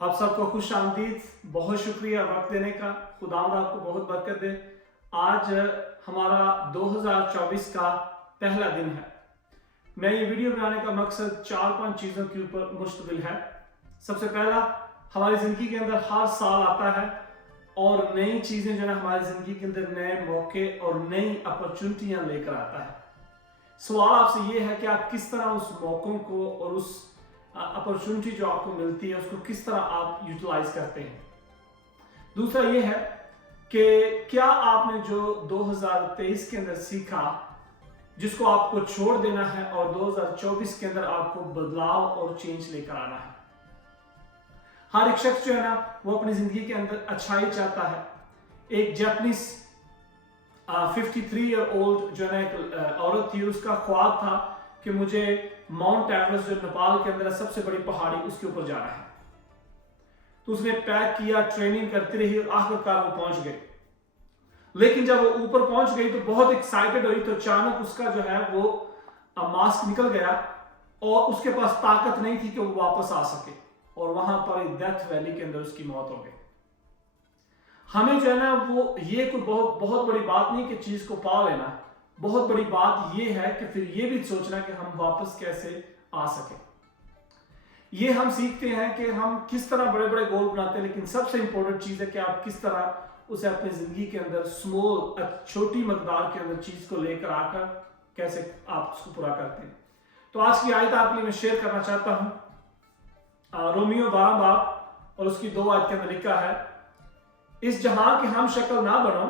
आप सबको खुश आमदीद। बहुत शुक्रिया वक्त देने का। खुदावंद आपको बहुत बरकत दे। आज हमारा 2024 का पहला दिन है। मैं ये वीडियो बनाने का मकसद 4-5 चीज़ों के ऊपर मुश्तमिल है। सबसे पहला, हमारी ज़िंदगी के अंदर हर साल आता है और नई चीज़ें जो है हमारी ज़िंदगी के अंदर नए मौके और नई अपॉर्चुनिटियाँ लेकर आता है। सवाल आपसे ये है कि आप किस तरह उस मौक़ों को और उस अपॉर्चुनिटी जो आपको मिलती है उसको किस तरह आप यूटिलाइज करते हैं। दूसरा ये है कि क्या आपने जो 2023 के अंदर सीखा जिसको आपको छोड़ देना है और 2024 के अंदर आपको बदलाव और चेंज लेकर आना है। हर एक शख्स जो है ना वो अपनी जिंदगी के अंदर अच्छाई चाहता है। एक जापानीज 53 ईयर ओल्ड जो है ना एक औरत थी, उसका ख्वाब था कि मुझे माउंट एवरेस्ट जो नेपाल के अंदर सबसे बड़ी पहाड़ी उसके ऊपर जाना है। तो उसने पैक किया, ट्रेनिंग करती रही और आखिरकार वो पहुंच गई। लेकिन जब वो ऊपर पहुंच गई तो बहुत एक्साइटेड हुई, तो अचानक उसका जो है वो मास्क निकल गया और उसके पास ताकत नहीं थी कि वो वापस आ सके और वहां पर डेथ वैली के अंदर उसकी मौत हो गई। हमें जो है ना वो ये कोई बहुत बड़ी बात नहीं कि चीज को पा लेना। बहुत बड़ी बात यह है कि फिर ये भी सोचना कि हम वापस कैसे आ सके। ये हम सीखते हैं कि हम किस तरह बड़े बड़े गोल बनाते हैं, लेकिन सबसे इंपॉर्टेंट चीज है कि आप किस तरह उसे अपनी जिंदगी के अंदर स्मॉल छोटी मकदार के अंदर चीज को लेकर आकर कैसे आप उसको पूरा करते हैं। तो आज की आयत आपके लिए मैं शेयर करना चाहता हूं। रोमियो 12 बाब और उसकी 2 आयत के अंदर लिखा है, इस जहां की हम शक्ल ना बनो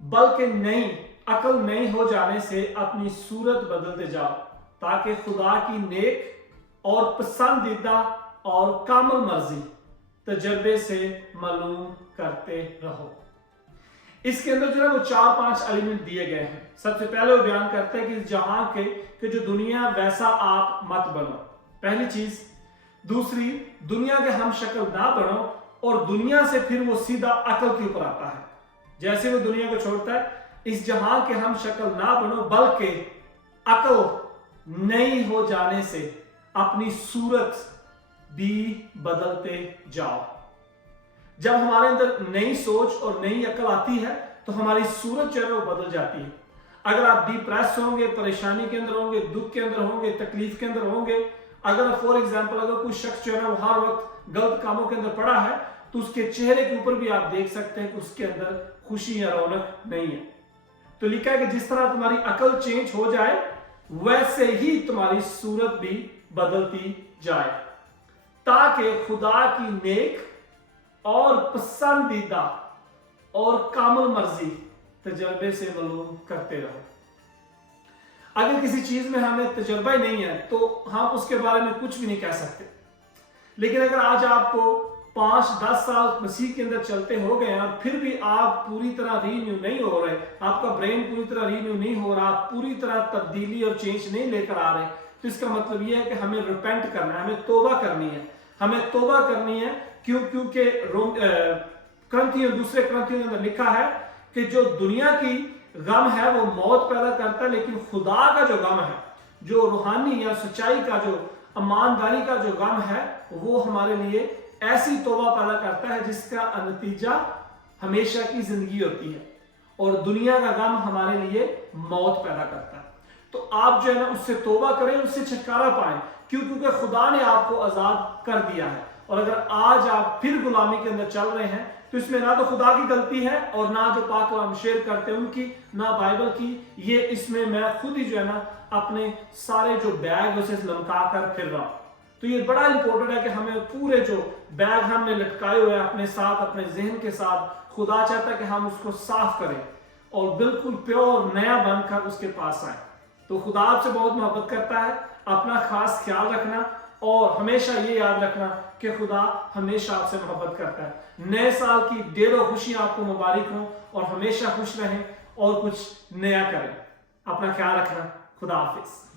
बल्कि नई अकल नई हो जाने से अपनी सूरत बदलते जाओ, ताकि खुदा की नेक और पसंदीदा और कामिल मर्जी तजर्बे से मालूम करते रहो। इसके अंदर जो है वो 4-5 एलिमेंट दिए गए हैं। सबसे पहले वो बयान करते हैं कि जहां के जो दुनिया वैसा आप मत बनो, पहली चीज। दूसरी, दुनिया के हम शक्ल ना बनो, और दुनिया से फिर वो सीधा अकल के ऊपर आता है। जैसे वो दुनिया को छोड़ता है, इस जहां के हम शक्ल ना बनो बल्कि अकल नई हो जाने से अपनी सूरत भी बदलते जाओ। जब हमारे अंदर नई सोच और नई अकल आती है तो हमारी सूरत जो है वो बदल जाती है। अगर आप डिप्रेस होंगे, परेशानी के अंदर होंगे, दुख के अंदर होंगे, तकलीफ के अंदर होंगे, अगर फॉर एग्जाम्पल अगर कोई शख्स जो है ना वो हर वक्त गलत कामों के अंदर पड़ा है, तो उसके चेहरे के ऊपर भी आप देख सकते हैं कि उसके अंदर खुशी या रौनक नहीं है। तो लिखा है कि जिस तरह तुम्हारी अकल चेंज हो जाए वैसे ही तुम्हारी सूरत भी बदलती जाए, ताकि खुदा की नेक और पसंदीदा और कामिल मर्जी तजर्बे से मालूम करते रहो। अगर किसी चीज में हमें तजर्बा ही नहीं है तो हम उसके बारे में कुछ भी नहीं कह सकते। लेकिन अगर आज आपको 5-10 साल मसीह के अंदर चलते हो गए और फिर भी आप पूरी तरह रीन्यू नहीं हो रहे, आपका ब्रेन पूरी तरह रीन्यू नहीं हो रहा, आप पूरी तरह तब्दीली और चेंज नहीं लेकर आ रहे, तो इसका मतलब यह है कि हमें रिपेंट करना है, हमें तौबा करनी है। हमें तौबा करनी है क्योंकि क्रंथियों दूसरे क्रंथियों के अंदर लिखा है कि जो दुनिया की गम है वो मौत पैदा करता है, लेकिन खुदा का जो गम है, जो रूहानी या सच्चाई का जो ईमानदारी का जो गम है, वो हमारे लिए ऐसी तौबा पैदा करता है जिसका नतीजा हमेशा की जिंदगी होती है। और दुनिया का गम हमारे लिए मौत पैदा करता है। तो आप जो है ना उससे तौबा करें, उससे छुटकारा पाएं। क्योंकि खुदा ने आपको आजाद कर दिया है। और अगर आज आप फिर गुलामी के अंदर चल रहे हैं तो इसमें ना तो खुदा की गलती है और ना जो पाक कलाम शेयर करते हैं उनकी, ना बाइबल की। ये इसमें मैं खुद ही जो है ना अपने सारे जो बैग उसे लमका कर फिर रहा हूं। तो ये बड़ा इंपॉर्टेंट है कि हमें पूरे जो बैग हमने लटकाए हुए अपने साथ, अपने जहन के साथ, खुदा चाहता है कि हम उसको साफ करें और बिल्कुल प्योर नया बनकर उसके पास आए। तो खुदा आपसे बहुत मोहब्बत करता है। अपना खास ख्याल रखना और हमेशा ये याद रखना कि खुदा हमेशा आपसे मोहब्बत करता है। नए साल की ढेरों खुशियां आपको मुबारक हों और हमेशा खुश रहें और कुछ नया करें। अपना ख्याल रखना। खुदा हाफिज।